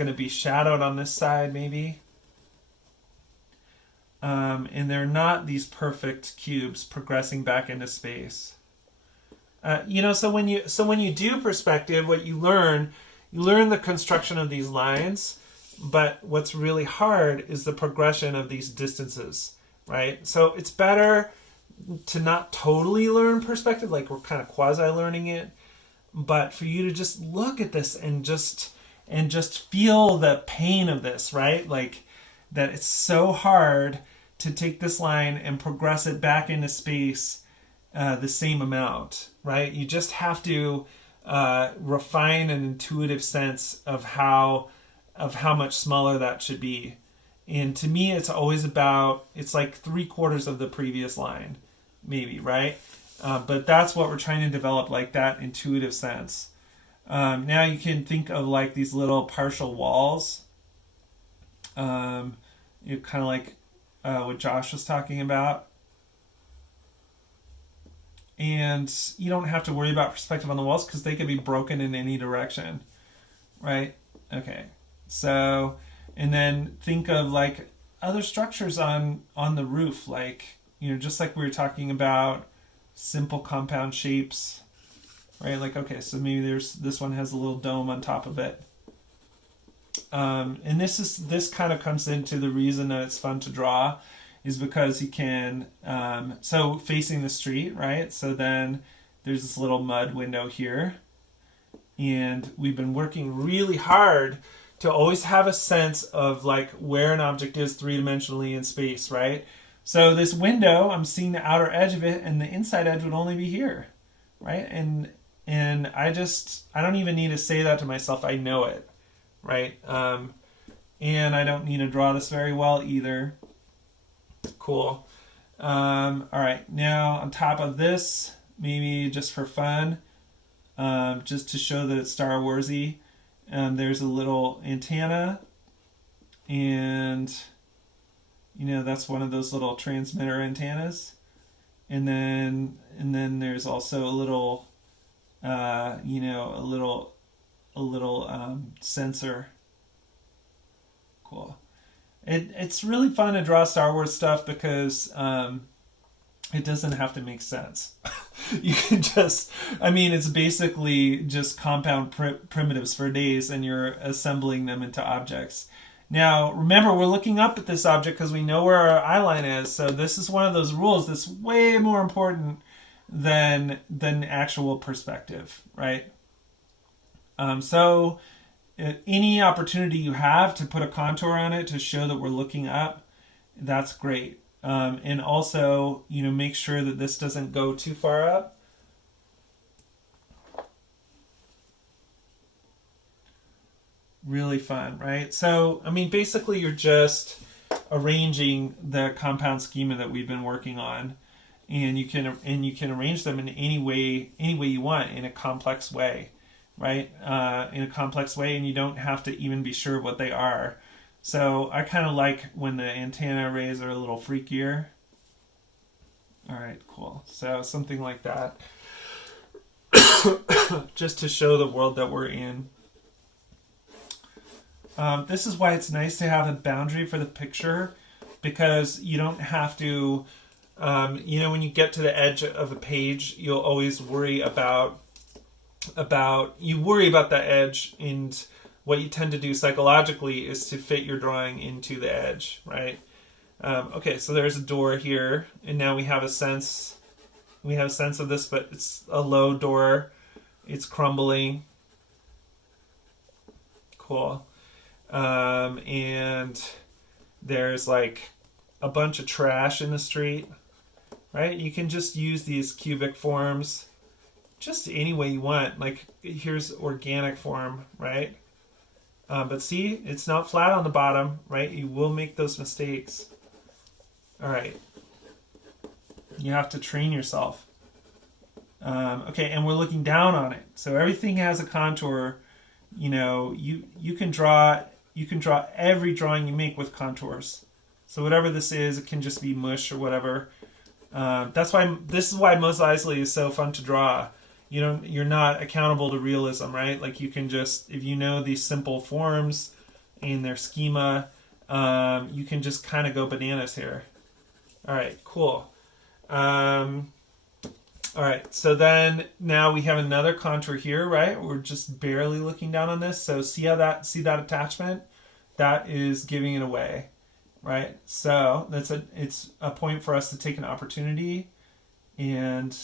going to be shadowed on this side maybe. And they're not these perfect cubes progressing back into space. So when you do perspective, what you learn the construction of these lines, but what's really hard is the progression of these distances, right? So it's better to not totally learn perspective, like we're kind of quasi-learning it, but for you to just look at this and just feel the pain of this, right? Like that it's so hard to take this line and progress it back into space the same amount, right? You just have to refine an intuitive sense of how much smaller that should be. And to me, it's always it's like 3/4 of the previous line, maybe, right? But that's what we're trying to develop, like that intuitive sense. Now you can think of like these little partial walls. Kind of like what Josh was talking about. And you don't have to worry about perspective on the walls because they could be broken in any direction, right? Okay, so, and then think of like other structures on the roof, like, just like we were talking about simple compound shapes, right? Like, okay, so maybe this one has a little dome on top of it. And this kind of comes into the reason that it's fun to draw is because you can, so facing the street, right? So then there's this little mud window here. And we've been working really hard to always have a sense of like where an object is three-dimensionally in space, right? So this window, I'm seeing the outer edge of it, and the inside edge would only be here, right? And I don't even need to say that to myself. I know it, right? And I don't need to draw this very well either. Cool. All right, now on top of this, maybe just for fun, just to show that it's Star Warsy, there's a little antenna, and that's one of those little transmitter antennas, and then there's also a little sensor. Cool. It's really fun to draw Star Wars stuff because it doesn't have to make sense. You can it's basically just compound primitives for days, and you're assembling them into objects. Now, remember, we're looking up at this object because we know where our eye line is, so this is one of those rules that's way more important than actual perspective, right? So any opportunity you have to put a contour on it to show that we're looking up, that's great. And also, make sure that this doesn't go too far up. Really fun, right? So, basically you're just arranging the compound schema that we've been working on, and you can arrange them in any way you want, in a complex way, right? In a complex way, and you don't have to even be sure what they are. So I kind of like when the antenna arrays are a little freakier. All right, cool. So something like that, just to show the world that we're in. This is why it's nice to have a boundary for the picture, because you don't have to, when you get to the edge of a page, you'll always worry about that edge, and what you tend to do psychologically is to fit your drawing into the edge, right? Okay, so there's a door here, and now we have a sense of this, but it's a low door. It's crumbling. Cool. And there's like a bunch of trash in the street, right? You can just use these cubic forms just any way you want. Like here's organic form, right? But see, it's not flat on the bottom, right? You will make those mistakes. All right. You have to train yourself. Okay, and we're looking down on it. So everything has a contour. You can draw every drawing you make with contours. So whatever this is, it can just be mush or whatever. This is why Mos Eisley is so fun to draw. You're not accountable to realism, right? Like you can just, if you know these simple forms, in their schema. You can just kind of go bananas here. All right, cool. All right, so then now we have another contour here, right? We're just barely looking down on this. So see that attachment? That is giving it away, right? So it's a point for us to take an opportunity and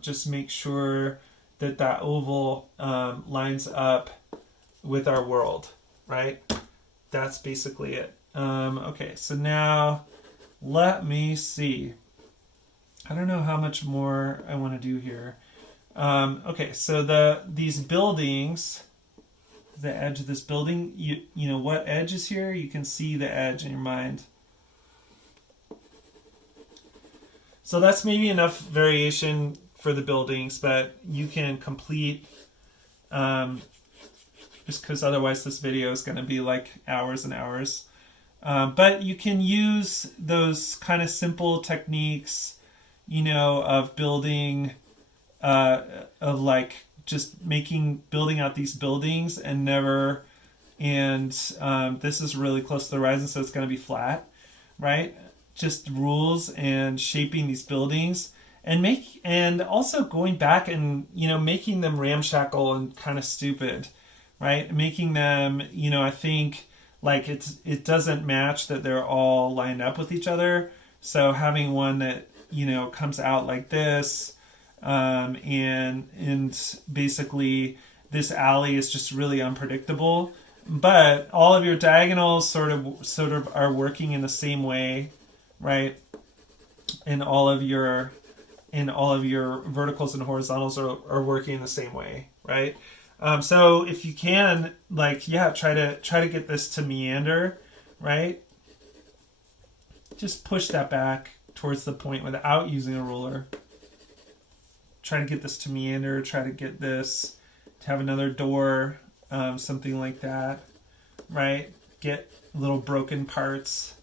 just make sure that oval lines up with our world, right? That's basically it. Okay, so now let me see. I don't know how much more I want to do here. Okay, so these buildings, the edge of this building, you know what edge is here? You can see the edge in your mind. So that's maybe enough variation for the buildings, but you can complete, just because otherwise this video is going to be like hours and hours. But you can use those kind of simple techniques, you know, of building, of like just building out these buildings and this is really close to the horizon, so it's going to be flat, right? Just rules and shaping these buildings and also going back and, you know, making them ramshackle and kind of stupid, right? Making them, you know, I think like it doesn't match that they're all lined up with each other. So having one that, you know, comes out like this, and basically this alley is just really unpredictable. But all of your diagonals sort of are working in the same way, right? And all of your verticals and horizontals are working in the same way, right? So if you can, like, yeah, try to get this to meander, right? Just push that back towards the point without using a ruler. Try to get this to meander, try to get this to have another door, something like that, right? Get little broken parts.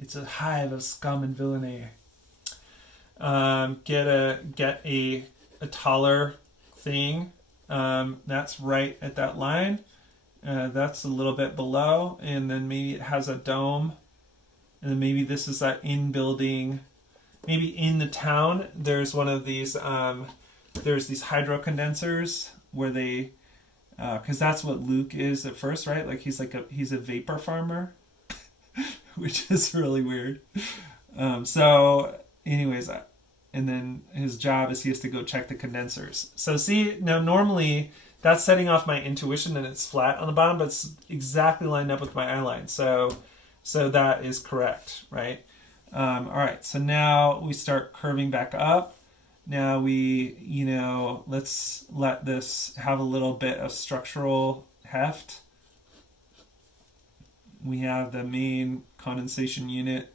It's a hive of scum and villainy. Get a taller thing. That's right at that line. That's a little bit below, and then maybe it has a dome. And then maybe this is that in-building. Maybe in the town, there's one of these, there's these hydro condensers where they, because that's what Luke is at first, right? Like he's a vapor farmer, which is really weird. So anyways, and then his job is he has to go check the condensers. So see, now normally that's setting off my intuition and it's flat on the bottom, but it's exactly lined up with my eye line. So that is correct, right? All right, so now we start curving back up. Now we, you know, let's let this have a little bit of structural heft. We have the main condensation unit,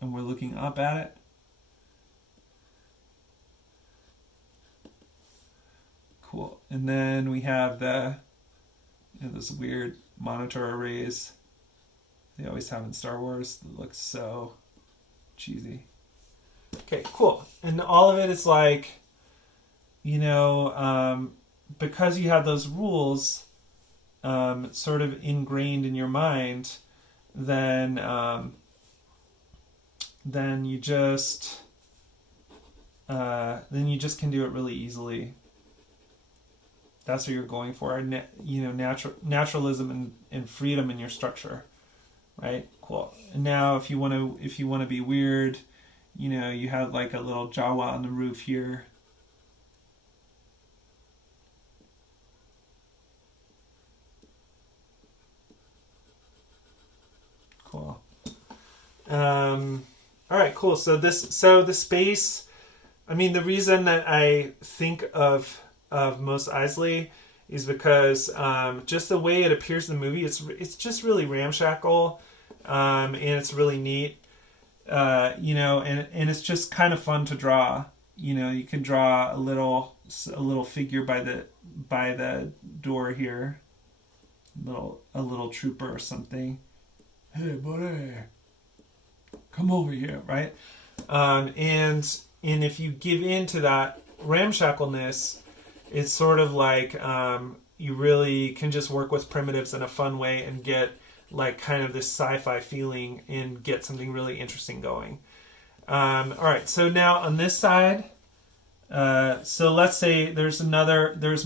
and we're looking up at it. Cool. And then we have those weird monitor arrays they always have in Star Wars. It looks so cheesy. Okay, cool. And all of it is like, you know, because you have those rules sort of ingrained in your mind, then you just can do it really easily. That's what you're going for, you know, naturalism and freedom in your structure, right? Cool. And now, if you want to be weird, you know, you have like a little Jawa on the roof here. Cool. All right, cool. So the space. I mean, the reason that I think of Mos Eisley is because just the way it appears in the movie, it's just really ramshackle, and it's really neat, you know, and it's just kind of fun to draw. You know, you can draw a little figure by the door here, a little trooper or something. Hey, buddy, come over here, right? And if you give in to that ramshackleness, it's sort of like you really can just work with primitives in a fun way and get like kind of this sci-fi feeling and get something really interesting going. All right, so now on this side, so let's say there's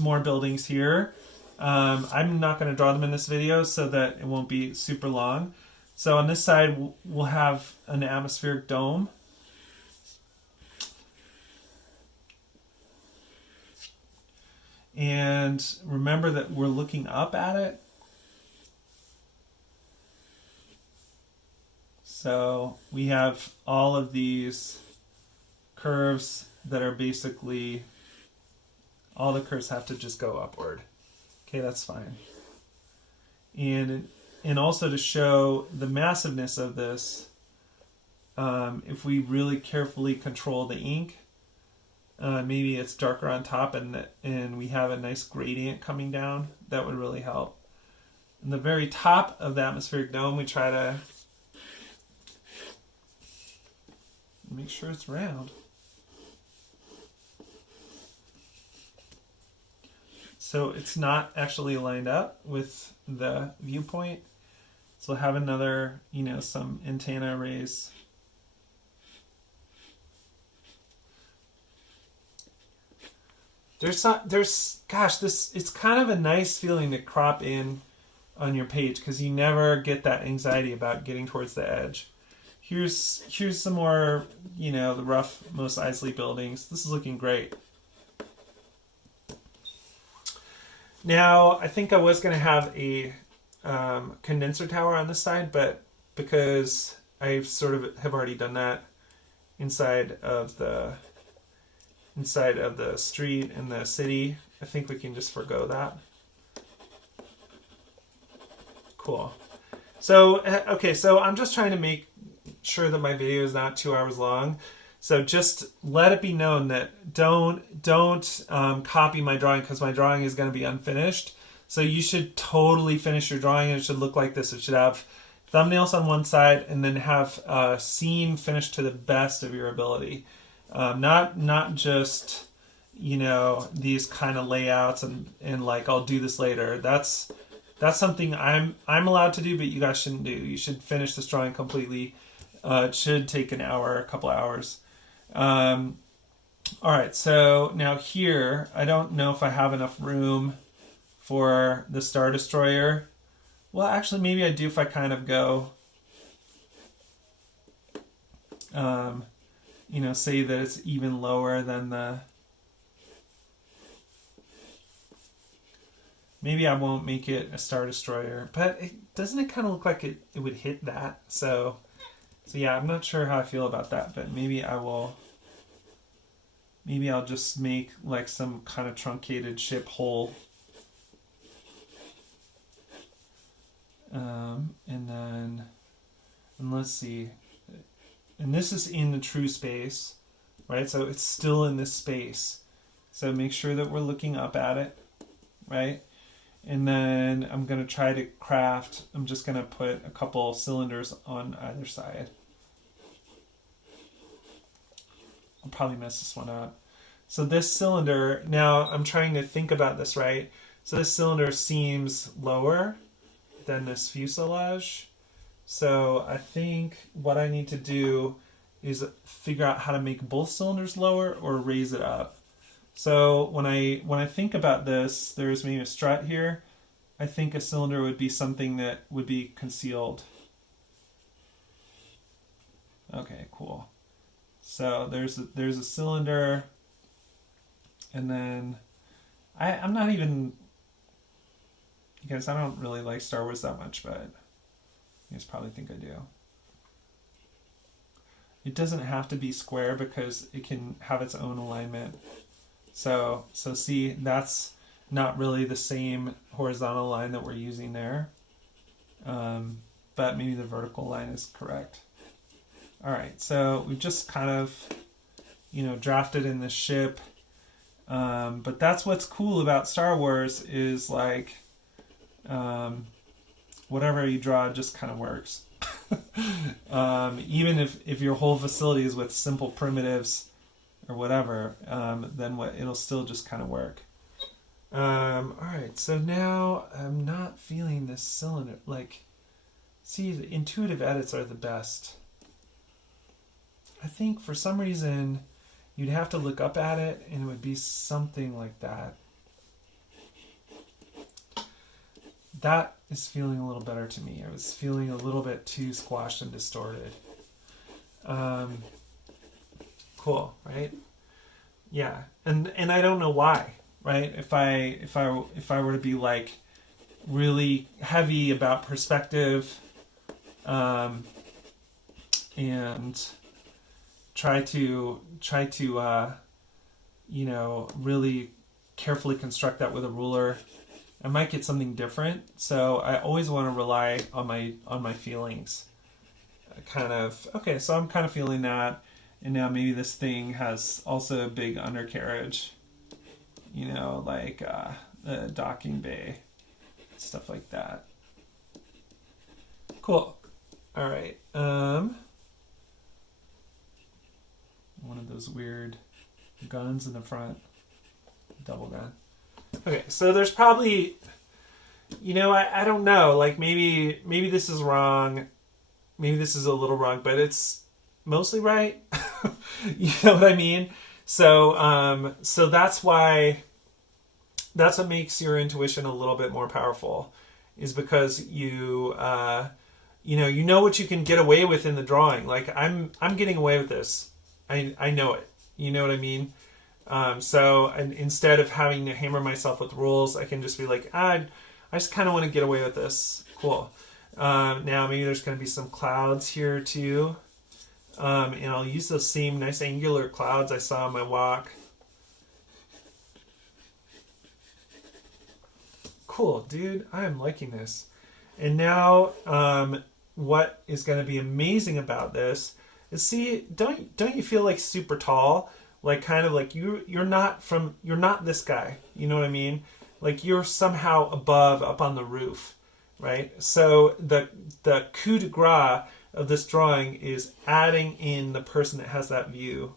more buildings here. I'm not going to draw them in this video so that it won't be super long. So on this side, we'll have an atmospheric dome. And remember that we're looking up at it. So we have all of these curves that are basically, all the curves have to just go upward. Okay, that's fine. And also to show the massiveness of this, if we really carefully control the ink, maybe it's darker on top and we have a nice gradient coming down, that would really help. In the very top of the atmospheric dome, we try to make sure it's round. So it's not actually lined up with the viewpoint. So we'll have another, some antenna arrays. It's kind of a nice feeling to crop in on your page because you never get that anxiety about getting towards the edge. Here's some more, the rough Mos Eisley buildings. This is looking great. Now, I think I was going to have a condenser tower on this side, but because I sort of have already done that inside of the street and the city, I think we can just forgo that. Cool. So, okay, so I'm just trying to make sure that my video is not 2 hours long. So just let it be known that don't copy my drawing because my drawing is going to be unfinished. So you should totally finish your drawing and it should look like this. It should have thumbnails on one side and then have a scene finished to the best of your ability. Not just, these kind of layouts and like, I'll do this later. That's something I'm allowed to do, but you guys shouldn't do. You should finish this drawing completely. It should take an hour, a couple hours. All right, so now here, I don't know if I have enough room for the Star Destroyer. Well, actually, maybe I do if I kind of go, say that it's even lower than the... Maybe I won't make it a Star Destroyer, but doesn't it kind of look like it would hit that? So yeah, I'm not sure how I feel about that, but maybe I'll just make like some kind of truncated ship hull. And let's see. And this is in the true space, right? So it's still in this space. So make sure that we're looking up at it, right? And then I'm going to try to craft, I'm just going to put a couple cylinders on either side. I'll probably mess this one up. So this cylinder, now I'm trying to think about this, right? So this cylinder seems lower than this fuselage. So I think what I need to do is figure out how to make both cylinders lower or raise it up. So when I think about this, there's maybe a strut here. I think a cylinder would be something that would be concealed. Okay, cool. So there's a cylinder, and then I'm not even, you guys, I don't really like Star Wars that much, but you guys probably think I do. It doesn't have to be square because it can have its own alignment. So see, that's not really the same horizontal line that we're using there. But maybe the vertical line is correct. All right, so we've just kind of, drafted in the ship. But that's what's cool about Star Wars is like, whatever you draw just kind of works. Even if your whole facility is with simple primitives or whatever, then it'll still just kind of work. All right, so now I'm not feeling this cylinder. Like, see, the intuitive edits are the best. I think for some reason you'd have to look up at it and it would be something like that. That is feeling a little better to me. I was feeling a little bit too squashed and distorted. Cool, right? Yeah, and I don't know why, right? If I were to be like really heavy about perspective, and try to really carefully construct that with a ruler, I might get something different. So I always want to rely on my feelings. Okay, so I'm kind of feeling that, and now maybe this thing has also a big undercarriage, like a docking bay, stuff like that. Cool. All right. One of those weird guns in the front, double gun. Okay, so there's probably, I don't know, like maybe this is wrong, maybe this is a little wrong, but it's mostly right. You know what I mean? So that's what makes your intuition a little bit more powerful, is because you know what you can get away with in the drawing. Like I'm getting away with this. I know it. You know what I mean? And instead of having to hammer myself with rules, I can just be like, I just kind of want to get away with this. Cool. Now maybe there's going to be some clouds here too. And I'll use those same nice angular clouds I saw on my walk. Cool, dude. I am liking this. And now, what is going to be amazing about this is, see, don't you feel like super tall? Like kind of like you're not this guy. You know what I mean? Like you're somehow above, up on the roof, right? So the coup de grace of this drawing is adding in the person that has that view.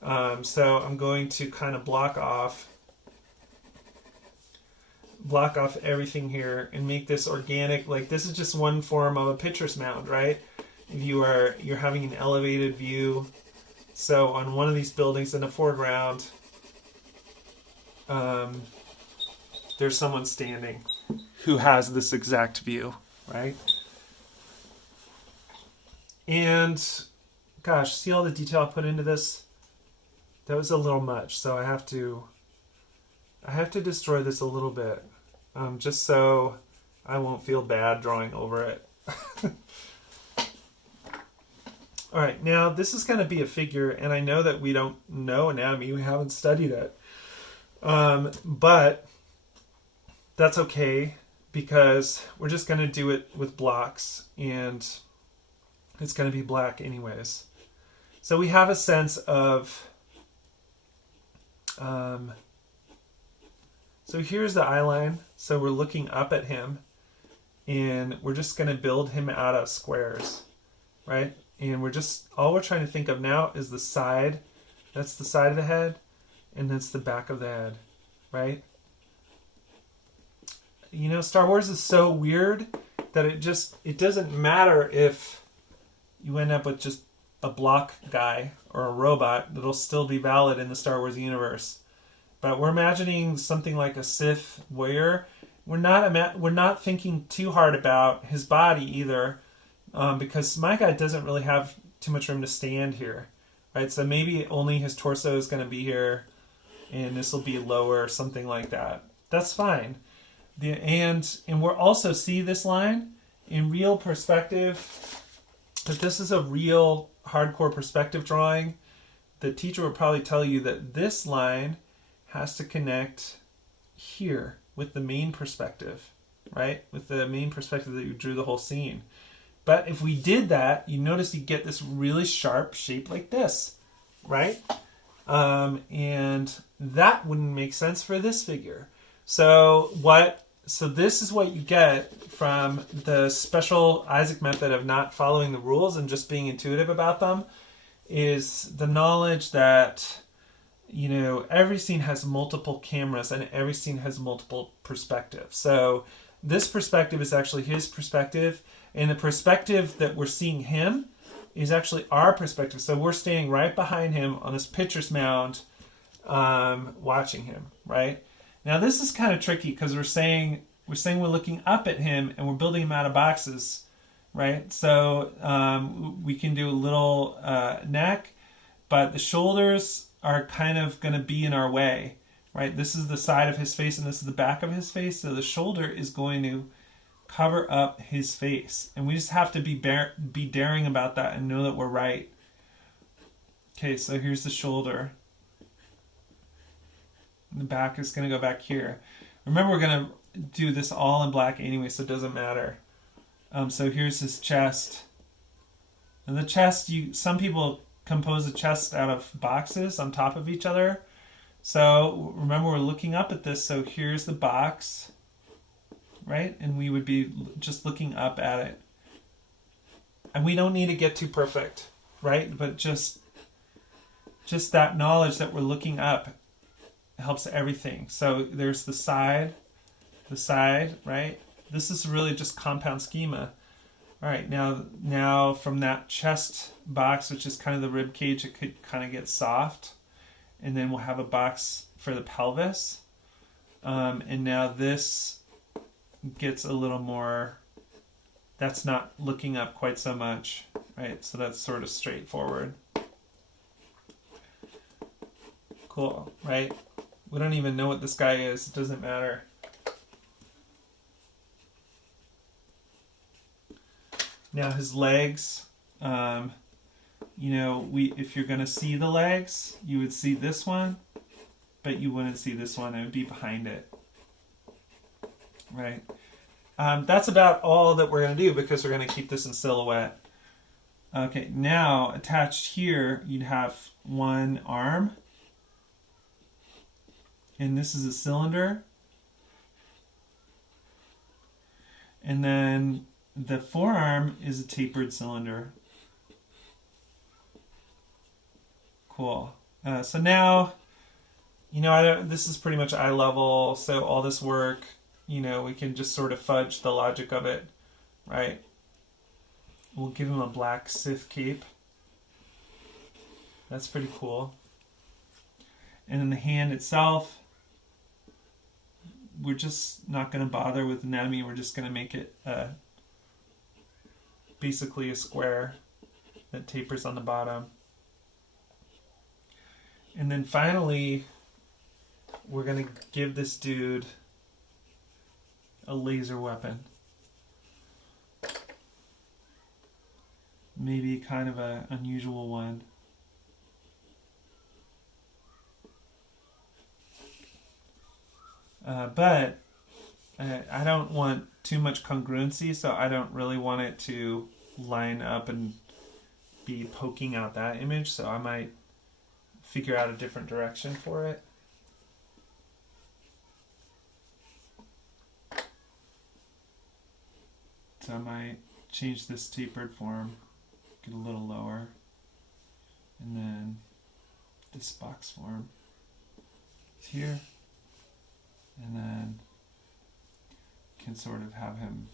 So I'm going to kind of block off everything here and make this organic. Like this is just one form of a pitcher's mound, right? You're having an elevated view. So on one of these buildings in the foreground, there's someone standing who has this exact view, right? And gosh, see all the detail I put into this? That was a little much, so I have to destroy this a little bit, just so I won't feel bad drawing over it. All right, now this is going to be a figure, and I know that we don't know anatomy, we haven't studied it, but that's okay, because we're just going to do it with blocks, and it's going to be black anyways. So we have a sense of, so here's the eye line, so we're looking up at him, and we're just going to build him out of squares, right? And all we're trying to think of now is the side. That's the side of the head, and that's the back of the head, right? Star Wars is so weird that it doesn't matter if you end up with just a block guy or a robot. That'll still be valid in the Star Wars universe. But we're imagining something like a Sith warrior. We're not thinking too hard about his body either. Because my guy doesn't really have too much room to stand here, right? So maybe only his torso is going to be here, and this will be lower, or something like that. That's fine. And we're also, see this line in real perspective, that this is a real hardcore perspective drawing. The teacher would probably tell you that this line has to connect here with the main perspective, right? With the main perspective that you drew the whole scene. But if we did that, you notice you get this really sharp shape like this, right? And that wouldn't make sense for this figure. So this is what you get from the special Isaac method of not following the rules and just being intuitive about them, is the knowledge that, every scene has multiple cameras and every scene has multiple perspectives. So this perspective is actually his perspective, and the perspective that we're seeing him is actually our perspective. So we're standing right behind him on this pitcher's mound, watching him, right? Now this is kind of tricky because we're saying we're looking up at him and we're building him out of boxes, right? So we can do a little neck, but the shoulders are kind of going to be in our way, right? This is the side of his face and this is the back of his face. So the shoulder is going to cover up his face. And we just have to be daring about that and know that we're right. Okay, so here's the shoulder. And the back is going to go back here. Remember, we're going to do this all in black anyway, so it doesn't matter. So here's his chest. And the chest, some people compose a chest out of boxes on top of each other. So remember, we're looking up at this. So here's the box, right? And we would be just looking up at it. And we don't need to get too perfect, right? But just that knowledge that we're looking up helps everything. So there's the side, right? This is really just compound schema. All right, now from that chest box, which is kind of the rib cage, it could kind of get soft. And then we'll have a box for the pelvis. And now this gets a little more, that's not looking up quite so much, right? So that's sort of straightforward. Cool, right? We don't even know what this guy is. It doesn't matter. Now his legs, if you're going to see the legs, you would see this one, but you wouldn't see this one. It would be behind it, right? That's about all that we're going to do because we're going to keep this in silhouette. Okay, now attached here, you'd have one arm, and this is a cylinder, and then the forearm is a tapered cylinder. Cool. So now, this is pretty much eye level. So all this work, we can just sort of fudge the logic of it, right? We'll give him a black Sith cape. That's pretty cool. And then the hand itself, we're just not going to bother with anatomy. We're just going to make it basically a square that tapers on the bottom. And then finally, we're going to give this dude a laser weapon. Maybe kind of an unusual one. But I don't want too much congruency, so I don't really want it to line up and be poking out that image, so I might figure out a different direction for it. So I might change this tapered form, get a little lower, and then this box form is here, and then can sort of have him